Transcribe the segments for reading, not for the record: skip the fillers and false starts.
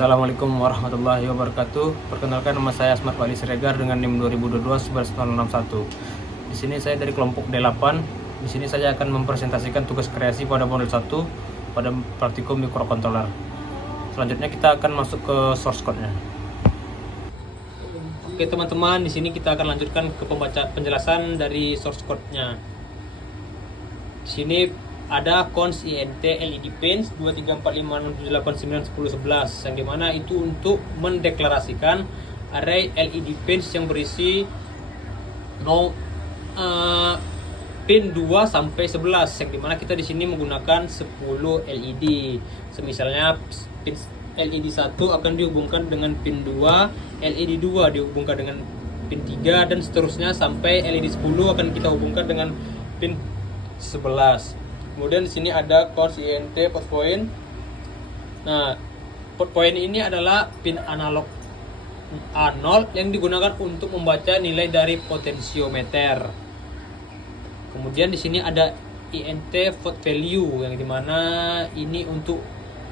Assalamualaikum warahmatullahi wabarakatuh. Perkenalkan, nama saya Asmat Wali Siregar dengan NIM 2022-1161. Di sini saya dari kelompok D8. Di sini saya akan mempresentasikan tugas kreasi pada modul 1 pada praktikum microcontroller. Selanjutnya kita akan masuk ke source code-nya. Oke teman-teman, di sini kita akan lanjutkan ke penjelasan dari source code-nya. Di sini ada cons int LED pins 2345678910111 yang dimana itu untuk mendeklarasikan array LED pins yang berisi pin 2 sampai 11 yang dimana kita di sini menggunakan 10 LED. Semisalnya pin LED 1 akan dihubungkan dengan pin 2, LED 2 dihubungkan dengan pin 3 dan seterusnya sampai LED 10 akan kita hubungkan dengan pin 11. Kemudian di sini ada cons int port point. Nah, port point ini adalah pin analog A0 yang digunakan untuk membaca nilai dari potensiometer. Kemudian di sini ada int port value yang dimana ini untuk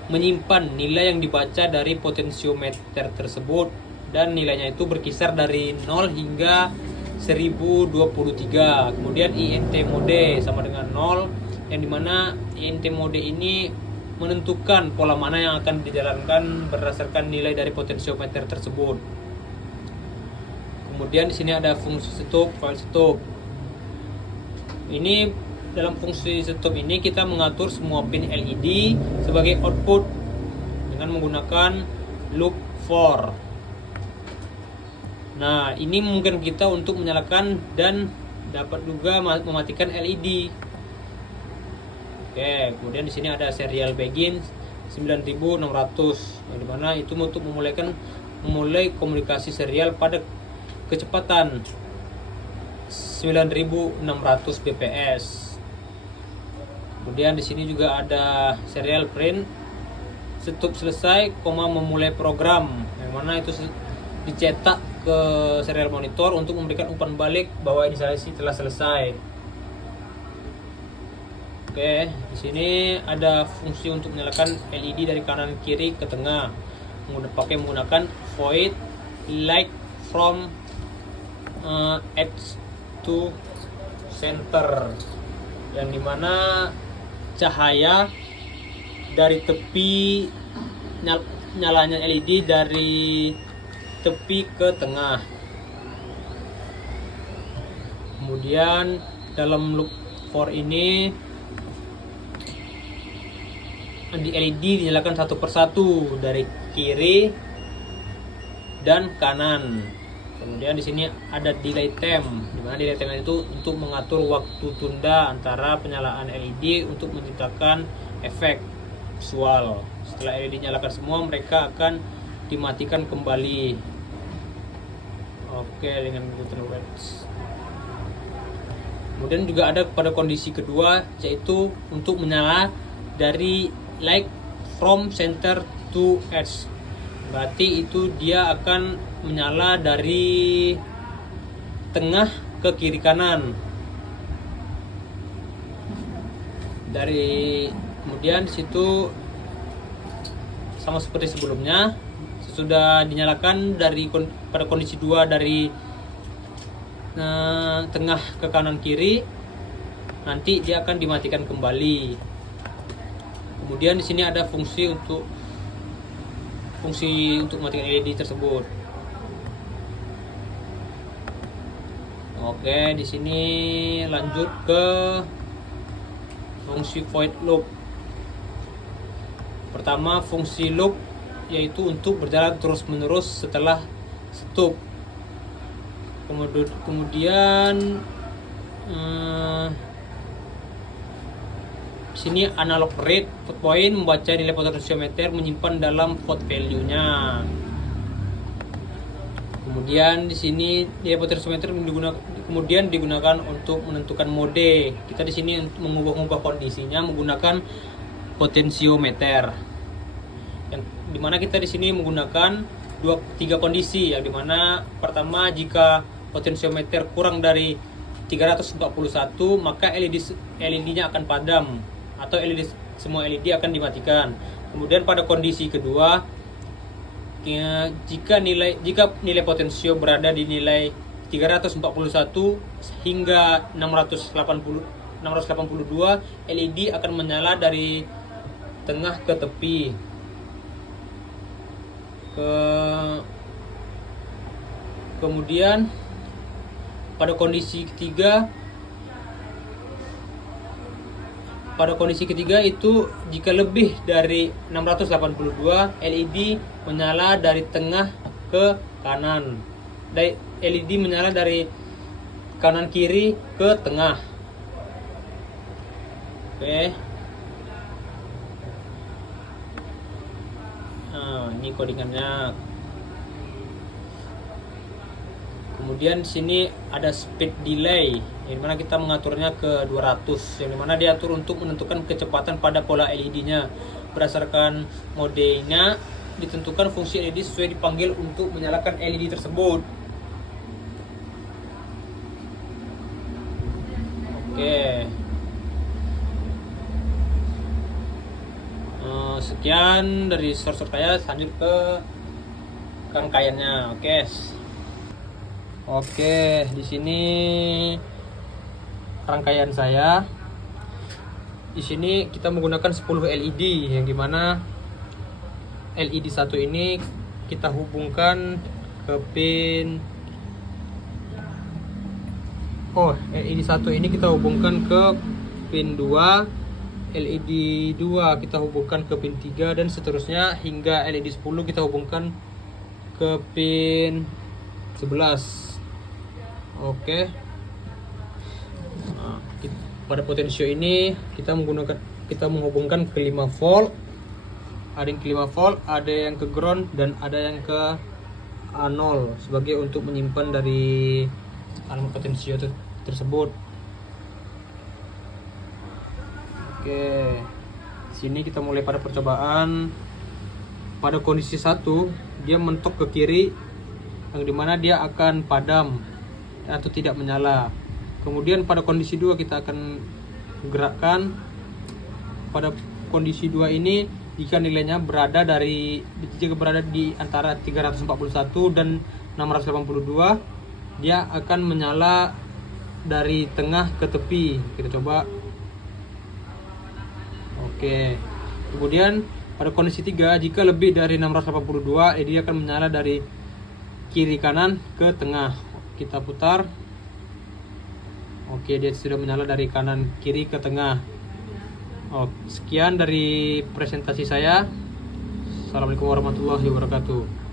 menyimpan nilai yang dibaca dari potensiometer tersebut dan nilainya itu berkisar dari 0 hingga 1023. Kemudian int mode sama dengan 0 yang dimana int mode ini menentukan pola mana yang akan dijalankan berdasarkan nilai dari potensiometer tersebut. Kemudian di sini ada fungsi stop, file stop. Ini dalam fungsi stop ini kita mengatur semua pin LED sebagai output dengan menggunakan loop for. Nah, ini memungkinkan kita untuk menyalakan dan dapat juga mematikan LED. Oke, kemudian di sini ada serial begin 9600 yang dimana itu untuk memulai komunikasi serial pada kecepatan 9600 bps. Kemudian di sini juga ada serial print stop selesai, memulai program yang mana itu dicetak ke serial monitor untuk memberikan umpan balik bahwa inisialisasi telah selesai. Oke, di sini ada fungsi untuk menyalakan LED dari kanan kiri ke tengah menggunakan void light from edge to center yang dimana cahaya dari tepi nyalanya LED dari tepi ke tengah. Kemudian dalam loop for ini di LED dinyalakan satu persatu dari kiri dan kanan. Kemudian di sini ada delay time, di mana delay time itu untuk mengatur waktu tunda antara penyalaan LED untuk menciptakan efek visual. Setelah LED dinyalakan semua, mereka akan dimatikan kembali. Oke, dengan button words. Kemudian juga ada pada kondisi kedua, yaitu untuk menyala dari light from center to edge. Berarti itu dia akan menyala dari tengah ke kiri kanan. Kemudian di situ sama seperti sebelumnya, sudah dinyalakan pada kondisi 2 dari tengah ke kanan kiri, nanti dia akan dimatikan kembali. Kemudian di sini ada fungsi untuk mematikan LED tersebut. Oke, di sini lanjut ke fungsi void loop. Pertama, fungsi loop yaitu untuk berjalan terus-menerus setelah stop. Kemudian sini analog read port point membaca nilai potensiometer menyimpan dalam port value-nya. Kemudian di sini nilai potensiometer digunakan untuk menentukan mode. Kita di sini untuk mengubah kondisinya menggunakan potensiometer. Yang dimana kita di sini menggunakan 3 kondisi, yang dimana pertama jika potensiometer kurang dari 341 maka LED-nya akan padam atau semua LED akan dimatikan. Kemudian pada kondisi kedua, jika nilai potensio berada di nilai 341 hingga 682, LED akan menyala dari tengah ke tepi. Kemudian pada kondisi ketiga itu jika lebih dari 682, LED menyala dari tengah ke kanan. LED menyala dari kanan kiri ke tengah. Oke. Nah, ini codingannya. Kemudian sini ada speed delay, yang dimana kita mengaturnya ke 200, yang dimana diatur untuk menentukan kecepatan pada pola LED-nya. Berdasarkan modenya ditentukan fungsi LED sesuai dipanggil untuk menyalakan LED tersebut. Oke. Sekian dari source saya, lanjut ke rangkaiannya. Oke, di sini rangkaian saya. Di sini kita menggunakan 10 LED, yang dimana LED 1 ini kita hubungkan ke pin LED 1 ini kita hubungkan ke pin 2, LED 2 kita hubungkan ke pin 3, dan seterusnya hingga LED 10 kita hubungkan ke pin 11. Oke. Nah, pada potensio ini kita menghubungkan ke 5 volt. Ada yang ke 5 volt, ada yang ke ground, dan ada yang ke A0 sebagai untuk menyimpan dari alamat potensio tersebut. Oke. Sini kita mulai pada percobaan. Pada kondisi 1 dia mentok ke kiri, yang dimana dia akan padam atau tidak menyala. Kemudian pada kondisi 2 kita akan gerakkan. Pada kondisi 2 ini jika nilainya berada di antara 341 dan 682, dia akan menyala dari tengah ke tepi. Kita coba. Oke. Kemudian pada kondisi 3 jika lebih dari 682, dia akan menyala dari kiri kanan ke tengah. Kita putar. Oke, dia sudah menyala dari kanan kiri ke tengah. Sekian dari presentasi saya. Assalamualaikum warahmatullahi wabarakatuh.